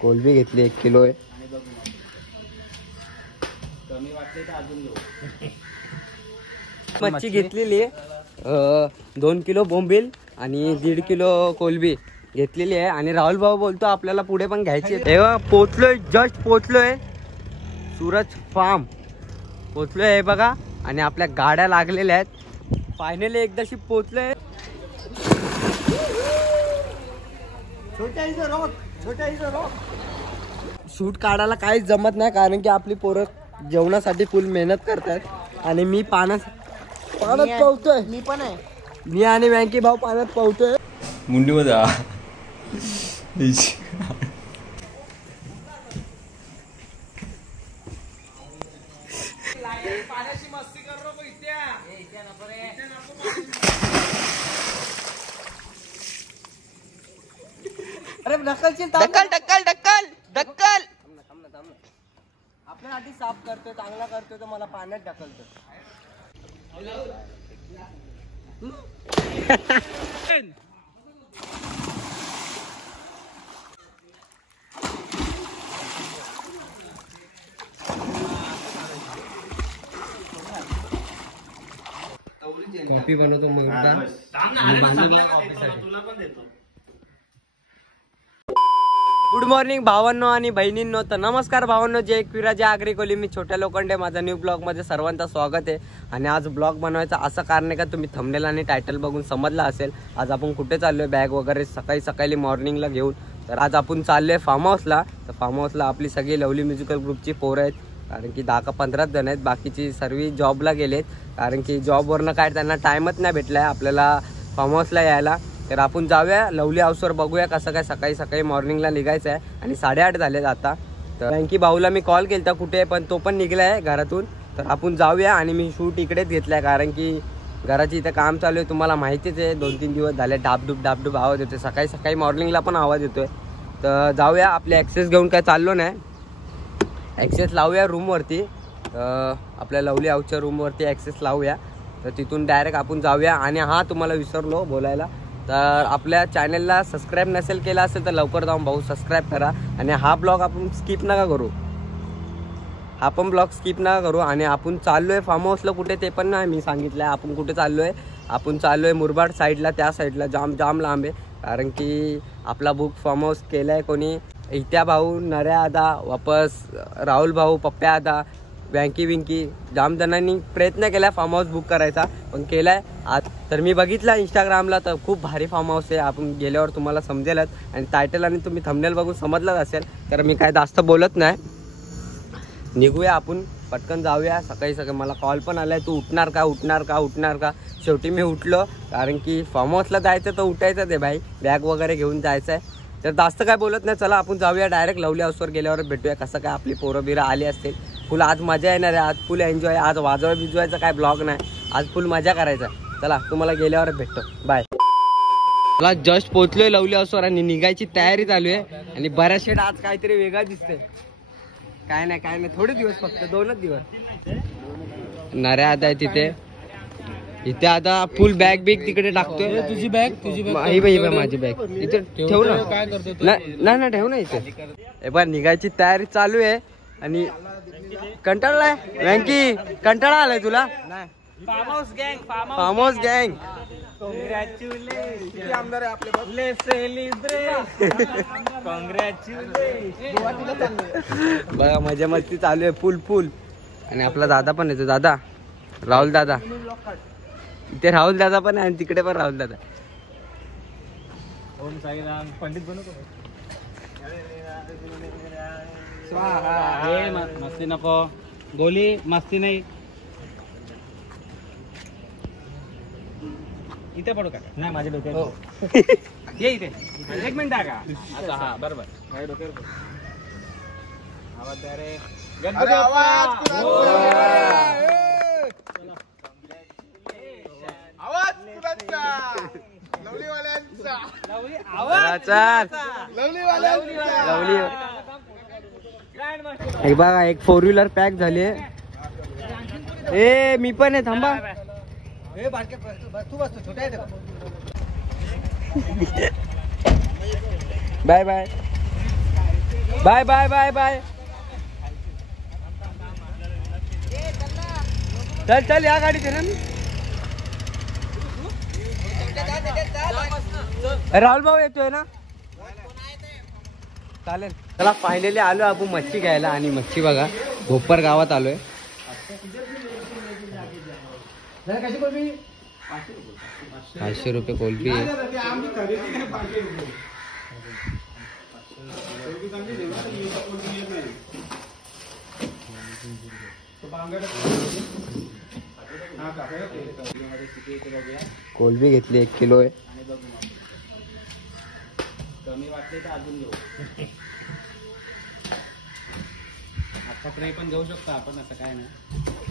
कोलबी घेतली 1 किलो आहे. मच्छी घेतलेली आहे 2 किलो बोंबील आणि 1.5 किलो कोलबी घेतलेली आहे. आणि राहुल भाऊ बोलतो आपल्याला पुढे पण घ्यायची. तेव्हा पोचलोय, जस्ट पोचलोय सूरज फार्म पोचलोय हे बघा. आणि आपल्या गाड्या लागलेल्या आहेत. फायनली एकदाशी पोचलोय. शूट काढायला काहीच जमत नाही कारण की आपली पोरं जेवणासाठी फुल मेहनत करतात आणि मी पाण्यात पवतोय. मी पण आहे, मी आणि वँकी भाऊ पाण्यात पवतोय. मुंडीमध्ये पाण्याची मस्ती कर रो अरे ढकल ढकल ढकल ढकल ढकल. आपल्यासाठी साफ करतोय, चांगला करतोय तर मला पाण्यात ढकलतोय. कॉफी बनवतो मग गुड मॉर्निंग भावांनो आणि बहिणींनो. तर नमस्कार भावांनो, जय एकविरा जय आगरी कोली. मी छोट्या लोखंडे, माझा न्यू ब्लॉग मध्ये सर्वांचं स्वागत आहे. आणि आज ब्लॉग बनवायचं असं कारण आहे का तुम्ही थंबनेल आणि टायटल बघून समजला असेल आज आपण कुठे चाललोय. बॅग वगैरे सकाळी मॉर्निंगला घेऊन. तर आज आपण चाललोय फार्म हाऊसला. तर फार्म हाऊसला आपली सगळी लवली म्युझिकल ग्रुपची पोरं आहेत. कारण की 10 का 15 जण आहेत. बाकीची सर्व जॉबला गेलेत कारण की जॉबवरनं काय त्यांना टाइमच नाही भेटलाय आपल्याला फार्म हाऊसला यायला. तर आपण जाऊया लवली हाऊसवर, बघूया कसं काय सकाळी मॉर्निंगला निघायचं आहे. आणि 8:30 झालेत आता. तर बँकी भाऊला मी कॉल केला कुठे आहे, पण तो पण निघलाय घरातून. तर आपण जाऊया. आणि मी शूट इकडेच घेतलाय कारण की घराची इथं काम चालू आहे, तुम्हाला माहितीच आहे. 2-3 दिवस झाले डाबडूब आवाज येतोय. सकाळी मॉर्निंगला पण आवाज येतोय. तर जाऊया. आपले ॲक्सेस घेऊन काय चाललो नाही, ॲक्सेस लावूया रूमवरती. आपल्या लवली हाऊसच्या रूमवरती ॲक्सेस लावूया. तर तिथून डायरेक्ट आपण जाऊया. आणि हा तुम्हाला विसरलो बोलायला, तर आपल्या चॅनलला सबस्क्राईब नसेल केला असेल तर लवकर जाऊन भाऊ सबस्क्राईब करा. आणि हा ब्लॉग आपण स्किप नका करू, हा पण ब्लॉग स्किप नका करू. आणि आपण चाललोय फार्म हाऊसला कुठे ते पण नाही मी सांगितलंय. आपण कुठे चाललोय, आपण चाललोय मुरबाड साईडला. त्या साईडला जाम लांब आहे कारण की आपला बुक फार्म हाऊस केलाय कोणी, इत्या भाऊ, नऱ्या आदा, वापस राहुल भाऊ, पप्प्या आदा, वँकी जाम जणांनी प्रयत्न केला फार्म हाऊस बुक करायचा, पण केलाय आज. तर मी बघितला इंस्टाग्रामला, तर खूप भारी फार्म हाऊस आहे. आपण गेल्यावर तुम्हाला समजेलच. आणि टायटल आणि तुम्ही थंबनेल बघून समजलंच असेल. तर मी काय जास्त बोलत नाही, निघूया आपण पटकन जाऊया. सकाळी मला कॉल पण आलाय, तू उठणार का. शेवटी मी उठलो कारण की फार्म हाऊसला जायचं तर उठायचंच आहे भाई, बॅग वगैरे घेऊन जायचं आहे. तर जास्त काय बोलत नाही, चला आपण जाऊया डायरेक्ट लवली हाऊसवर. गेल्यावर भेटूया कसं काय आपली पोरं बिरं आली असतील. फुल आज मजा येणार आहे, आज फुल एन्जॉय. आज वाजवाय बिजवायचा काय ब्लॉग नाही, आज फुल मजा करायचा. चला तुम्हाला गेल्यावर भेटतो, बाय. मला जस्ट पोहोचलोय लवली हाऊसवर आणि निघायची तयारी चालू आहे. आणि बऱ्याच शेट आज काहीतरी वेगळा दिसतंय. काय नाही थोडे दिवस, फक्त 2च दिवस. नऱ्या आता आहे तिथे, इथे आता फुल बॅग बिग तिकडे टाकतोय. तुझी बॅग माझी बॅग इथे ठेवू ना. नाही ठेवू ना इथे. हे बघ निघायची तयारी चालू आहे. आणि कंटाळलाय वँकी, कंटाळा आलाय तुला? फार्म हाऊस गँग बघा मजा मस्ती चालू आहे फुल. आणि आपला दादा पण येतो, दादा राहुल दादा. इथे राहुल दादा पण आहे आणि तिकडे पण राहुल दादा. पंडित बनवतो. मस्ती नको, गोली मस्ती नाही. इथे पडू का? नाही माझ्या डोक्यात ये इथे. 1 मिनिट आहे का? हा बरोबर माझ्या डोक्यावर आवाज रे. हे बघा एक 4 व्हीलर पॅक झाली. ए मी पण आहे, थांबा. Bye bye bye bye bye bye. चल चल या गाडीत ना मी. राहुल भाऊ येतोय ना. चालेल चला फायनली आलो आपण मच्छी घ्यायला आणि मच्छी बघा भोपर गावात आलोय. 500 रुपये कोलबी आहे. कोलबी घेतली 1 किलो आहे. कमी वाटले तर अजून घेऊ. अख्खा ट्रे पण घेऊ शकतो आपण, असं काय नाही.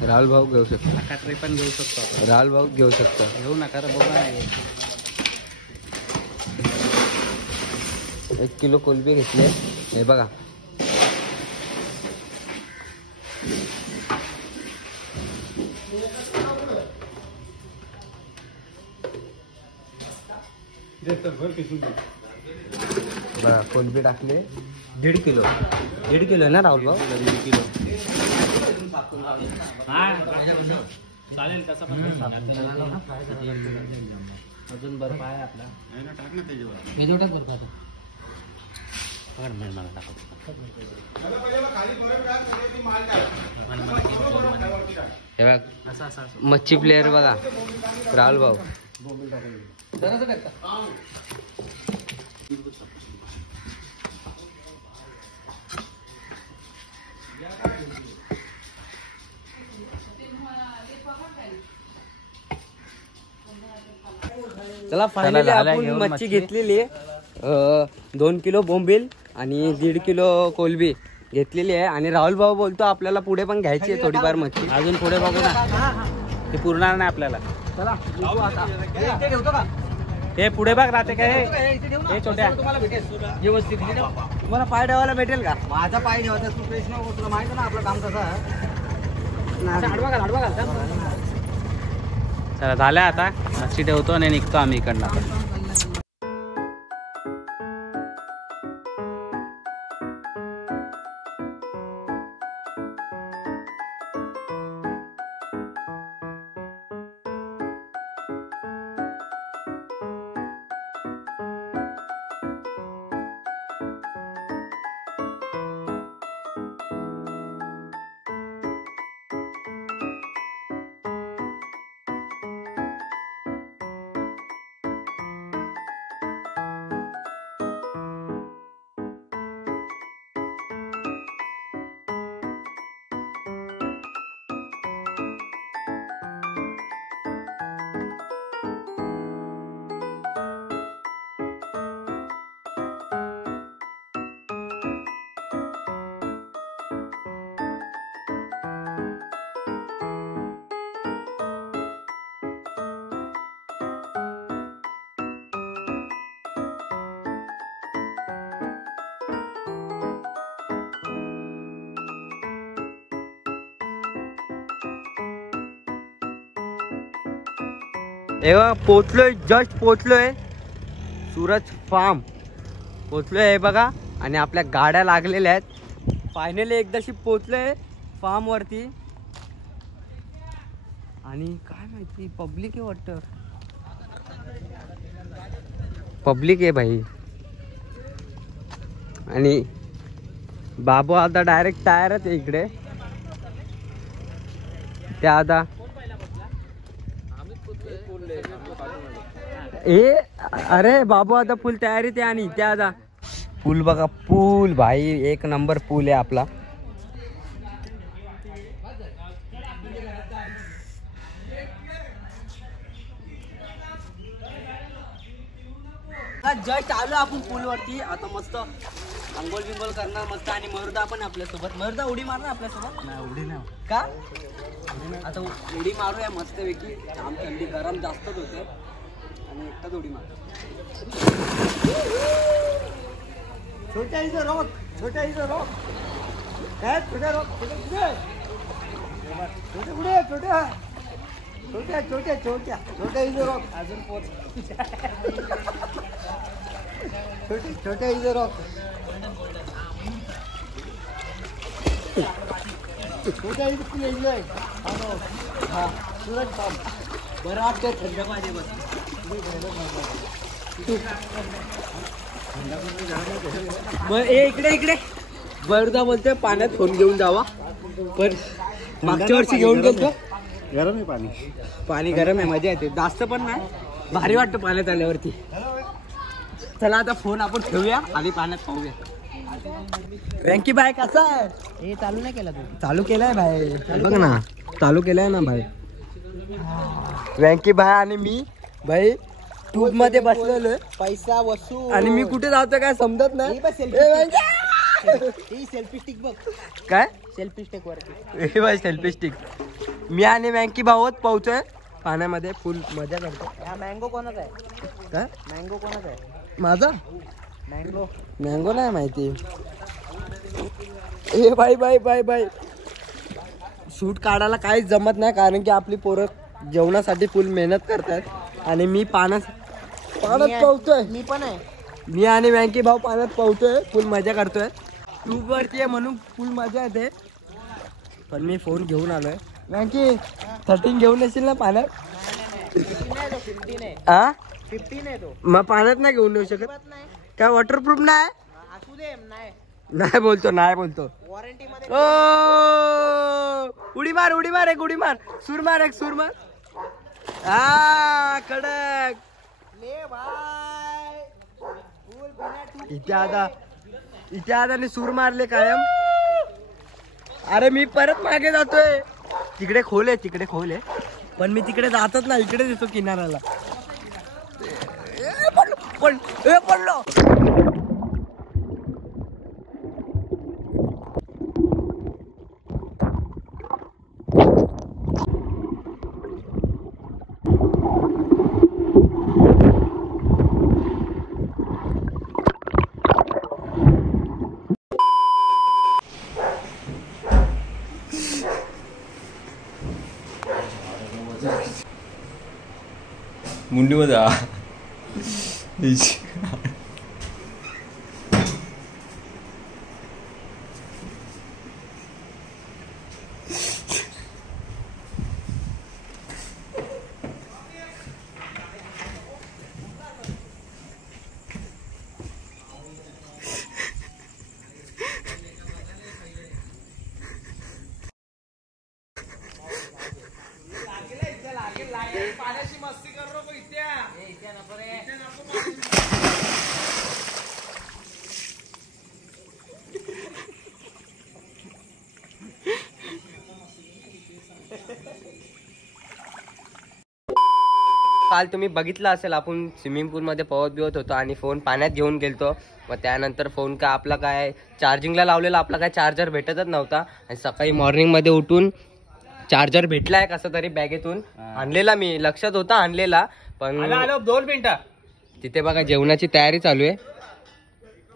राहुल भाऊ घेऊ शकतो. अख्खा ट्रे पण घेऊ शकतो आपण. राहुल भाऊ घेऊ शकतो. घेऊ नका रे बघा. 1 किलो कोलबी घेतली हे बघा. बघा कोलबी टाकले 1.5 किलो. 1.5 किलो आहे ना राहुल भाऊ. 1.5 किलो. चालेल कसं पण. अजून बर्फ आहे आपला. टाक ना त्याच्यावर बर्फ आता. मला हे बघ मच्छी प्लेअर बघा राहुल भाऊ. चला फायनली आपण मच्छी घेतलेली आहे. 2 किलो बोंबील आणि 1.5 किलो कोलबी घेतलेली आहे. आणि राहुल भाऊ बोलतो आपल्याला पुढे पण घ्यायची आहे थोडीफार मच्छी. अजून पुढे बघू ना, ते पुरणार नाही आपल्याला. चला हे पुढे बघ राहते काय हे छोट्या. व्यवस्थित तुम्हाला पाय ठेवायला भेटेल का. माझा पाय ठेवायचा तू प्रश्न तुला माहिती ना आपलं काम कसं आहे. चला झाल्या आता. मच्छी ठेवतो आणि निघतो आम्ही इकडनं. पोचलोय जस्ट पोचलोय सूरज फार्म पोचलोय हे बघा. आणि आपल्या गाड्या लागलेल्या आहेत. फायनली एकदाशी पोचलोय फार्म वरती. आणि काय माहिती पब्लिक आहे वाटतं. पब्लिक आहे भाई. आणि बाबू आता डायरेक्ट टायरच आहे इकडे. त्या आता अरे बाबू आता फुल तयारीत आहे. आणि त्या आता पूल बघा. पूल भाई 1 नंबर पूल आहे आपला. जस्ट आलो आपण पूल वरती. आता मस्त अंघोळ बिंगोल करणार मस्त. आणि मरुदा पण आपल्यासोबत. मरुदा उडी मारणार आपल्यासोबत. नाही उडी नाही का आता उडी मारूया मस्त पैकी. आम थंडी गरम जास्तच होते. आणि एकटाच उडी मार. छोट्या इथं रोक. छोट्या इथं रोक. काय छोट्या रोक. छोट्या पुढे छोट्या छोट्या छोट्या छोट्या छोट्या इथे रॉक अजून पोच छोटे छोट्या इथे रॉक छोट्या इथे फुल एन्जॉय. हा सुरत काम बरं वाटतं थंड पाहिजे बस. इकडे इकडे बरदा बोलतोय पाण्यात फोन घेऊन जावा पण मागच्या वर्षी घेऊन गेलो. गरम आहे पाणी. पाणी गरम आहे मजा येते जास्त पण नाही भारी वाटतं पाण्यात आल्यावरती. चला आता फोन आपण ठेवूया आणि पाण्यात पाहूया. रँकी बाय कसा आहे. हे चालू नाही केला तू. चालू केलाय भाई बघ ना चालू केलाय ना भाई. रँकी भाई आणि मी भाई ट्यूब मध्ये बसलेलो पैसा वसूल. आणि मी कुठे जातो काय समजत नाही. सेल्फी स्टिक बघ. काय सेल्फी स्टिक वरती. हे भाई सेल्फी स्टिक. मी आणि वँकी भाऊच पोहतोय पाण्यामध्ये फुल मजा करतो. हा मँगो कोणाचा आहे. काय मँगो कोणाचा आहे. माझा मँगो. मँगो नाही माहिती. ए बाई बाई बाई बाई शूट काढायला काहीच जमत नाही कारण की आपली पोरं जेवणासाठी फुल मेहनत करतात आणि मी पाण्यात पोहतोय. मी पण आहे. मी आणि वँकी भाऊ पाण्यात पोहतोय फुल मजा करतोय. ट्यूब वरती आहे म्हणून फुल मजा येते. पण मी फोन घेऊन आलोय. वँकी 13 घेऊन येशील ना पाण्यात. 15 आहे. हा 15 आहे तो. मग पाण्यात नाही घेऊन येऊ शकत. नाही काय वॉटरप्रूफ नाही. असू दे. नाही नाही बोलतो नाही बोलतो. वॉरंटी मध्ये. ओ उडी मार एक उडी मार. सूर मार एक सूर मार. कडक. ले भाई फुल बिना टू. इथे आता सूर मारले कायम. अरे मी परत मागे जातोय. तिकडे खोल आहे पण मी तिकडे जातच नाही. इकडे दिसतो किनाऱ्याला. पडलो. मुंडीमध्ये काल तुम्ही बघितलं असेल आपण स्विमिंग पूल मध्ये पोहत होतो आणि फोन पाण्यात घेऊन गेलतो. मग त्यानंतर फोन का आपला काय चार्जिंगला लावलेला आपला काय चार्जर भेटतच नव्हता आणि सकाळी मॉर्निंग मध्ये उठून चार्जर भेटलाय कसं तरी बॅगेतून आणलेला. मी लक्षात होता आणलेला पण 2 मिनिटं. तिथे बघा जेवणाची तयारी चालू आहे.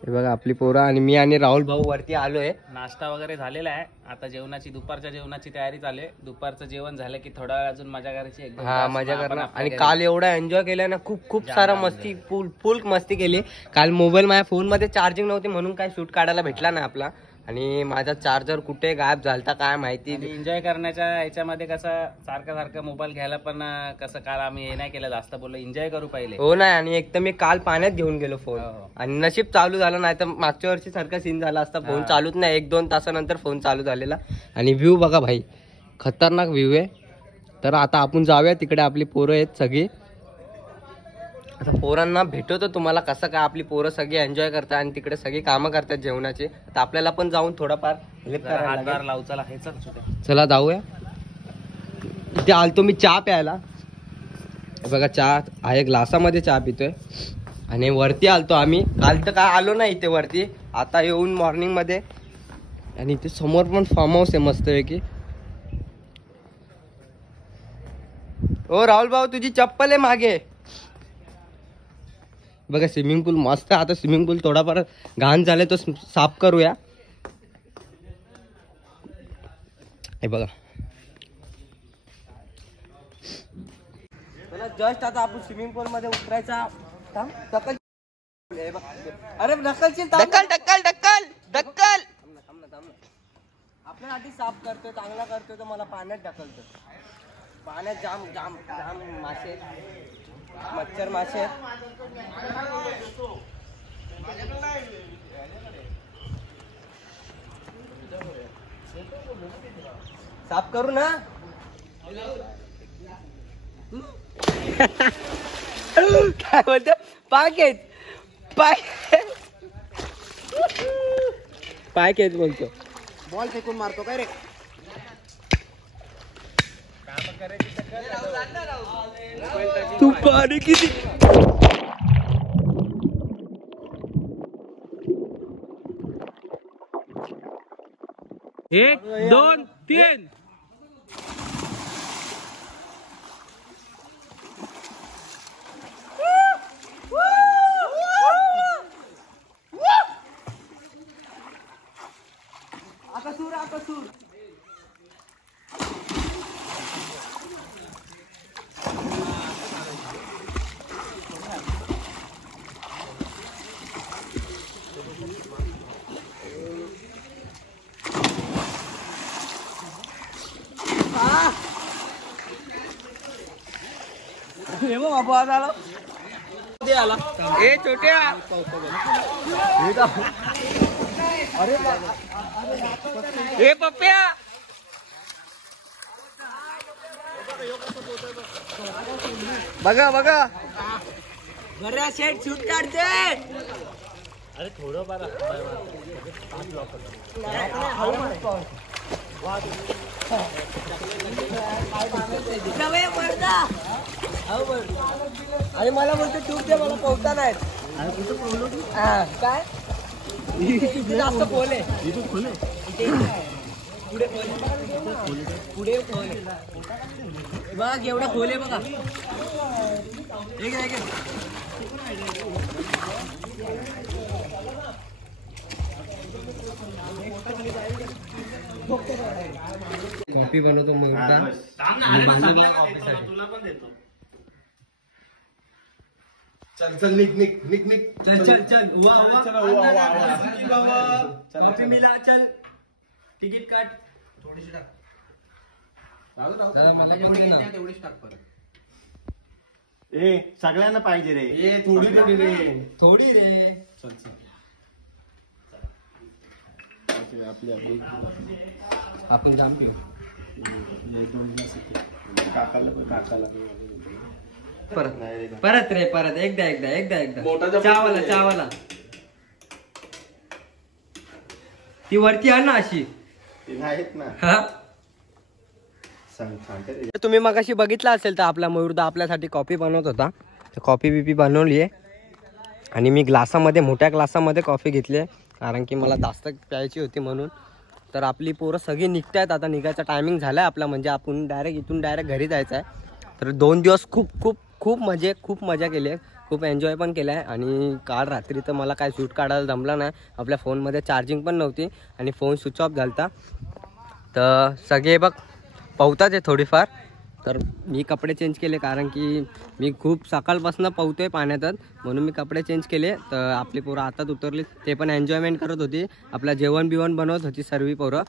हे बघा आपली पोरं आणि मी आणि राहुल भाऊ वरती आलोय. नाश्ता वगैरे झालेला आहे. आता दुपारच्या जेवणाची तयारी चालू आहे. दुपारचं जेवण झालं की थोडा वेळ अजून मजा करायची. हा मजा करणार. आणि काल एवढा एन्जॉय केला ना. खूप सारा मस्ती फुल मस्ती केली. काल मोबाईल माझ्या फोन मध्ये चार्जिंग नव्हती म्हणून काय शूट काढायला भेटला ना आपला. आणि माझा चार्जर कुठे गायब झालता काय माहिती. एन्जॉय करण्याच्या याच्यामध्ये कसं सारखं मोबाईल घ्यायला पण कसं काल आम्ही हे नाही केलं. जास्त बोललो एन्जॉय करू पहिले. हो नाही आणि एक तर मी काल पाण्यात घेऊन गेलो फोन आणि नशीब चालू झालं नाही तर मागच्या वर्षी सारखा सीन झाला असता. फोन चालूच नाही. 1-2 तासानंतर फोन चालू झालेला. आणि व्ह्यू बघा भाई खतरनाक व्ह्यू आहे. तर आता आपण जाऊया तिकडे. आपली पोरं आहेत सगळी. आता पोरांना भेटवतो तुम्हाला कसं काय आपली पोरं सगळी एन्जॉय करतात आणि तिकडे सगळी कामं करतात जेवणाची. आता आपल्याला पण जाऊन थोडाफार हेल्प करायला लावू. चला हे चला जाऊया. इथे आलतो मी चहा प्यायला. बघा चहा आहे ग्लासामध्ये चहा पितोय आणि वरती आलतो आम्ही. काल तर काय आलो नाही इथे वरती. आता येऊन मॉर्निंग मध्ये. आणि इथे समोर पण फार्म हाऊस आहे मस्त आहे की. ओ राहुल भाऊ तुझी चप्पल आहे मागे. बघा स्विमिंग पूल मस्त आहे. आता स्विमिंग पूल थोडाफार घाण झाले तो साफ करूया. हे बघा जस्ट आता आपण स्विमिंग पूल मध्ये उतरायचा. थांब, ढकल. हे बघ. अरे ढकलशील. ढकल ढकल ढकल ढकल. थांब ना. आपल्यासाठी साफ करतोय, चांगला करतोय, तर मला पाण्यात ढकलतोय. पाण्यात जाम जाम जाम मासे, मच्छर मासे. साफ करू ना. काय बोलतो? पाय केच बोलतो. बॉल फेकून मारतो काय रे? तू पाणी किती. 1 2 3. आकासूर. बाबू आज आला. ए छोट्या. ए पप्प्या. बघा घरा शेट शूट काढते. अरे थोडं बरं आणि मला बोलतो ट्यूब दे, मला पोहता नाही. काय जास्त खोल आहे. पुढे खोल बघ, एवढा खोल आहे बघा. कॉफी बनवतो तुला पण देतो. चल निक चल कॉफी मिला. चल तिकीट काट. थोडीशी टाक. तेवढीच टाक परत. ए सगळ्यांना पाहिजे रे. ए थोडी रे. चल आपली आपण जाम पिऊ. परत एकदा चावाला ती वरती आहे ना अशी. आहेत ना. हा तुम्ही मगाशी बघितलं असेल तर आपला मयूरदा आपल्यासाठी कॉफी बनवत होता. तर कॉफी बिपी बनवली आहे आणि मी ग्लासामध्ये, मोठ्या ग्लासामध्ये कॉफी घेतली आहे, कारण की मला जास्त प्यायची होती म्हणून. तर आपली पोरं सगळी निघतायत. आता निघायचा टायमिंग झाला आहे आपला, म्हणजे आपण इथून डायरेक्ट घरी जायचं आहे. तर 2 दिवस खूप मजा केली आहे, खूप एन्जॉय पण केलं आहे. आणि काल रात्री तर मला काय शूट काढायला जमलं नाही. आपल्या फोनमध्ये चार्जिंग पण नव्हती आणि फोन स्विच ऑफ झाला होता. तर सगळे बघ पोहतात आहे थोडीफार. तर मी कपडे चेंज केले, कारण की मी खूप सकाळपासून पोहतोय पाण्यातच, म्हणून मी कपडे चेंज केले. तर आपली पोरं आताच उतरली, ते पण एन्जॉयमेंट करत होती. आपला जेवण बिवण बनवत होती सर्व पोरं.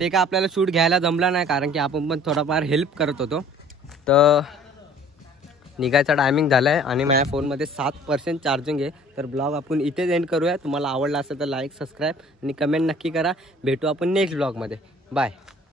ते काय आपल्याला शूट घ्यायला जमलं नाही, कारण की आपण पण थोडाफार हेल्प करत होतो. तर निघायचा टायमिंग झाला आहे आणि माझ्या फोनमध्ये 7% चार्जिंग आहे. तर ब्लॉग आपण इथेच एंड करूया. तुम्हाला आवडला असेल तर लाईक, सबस्क्राईब आणि कमेंट नक्की करा. भेटू आपण नेक्स्ट ब्लॉगमध्ये. बाय.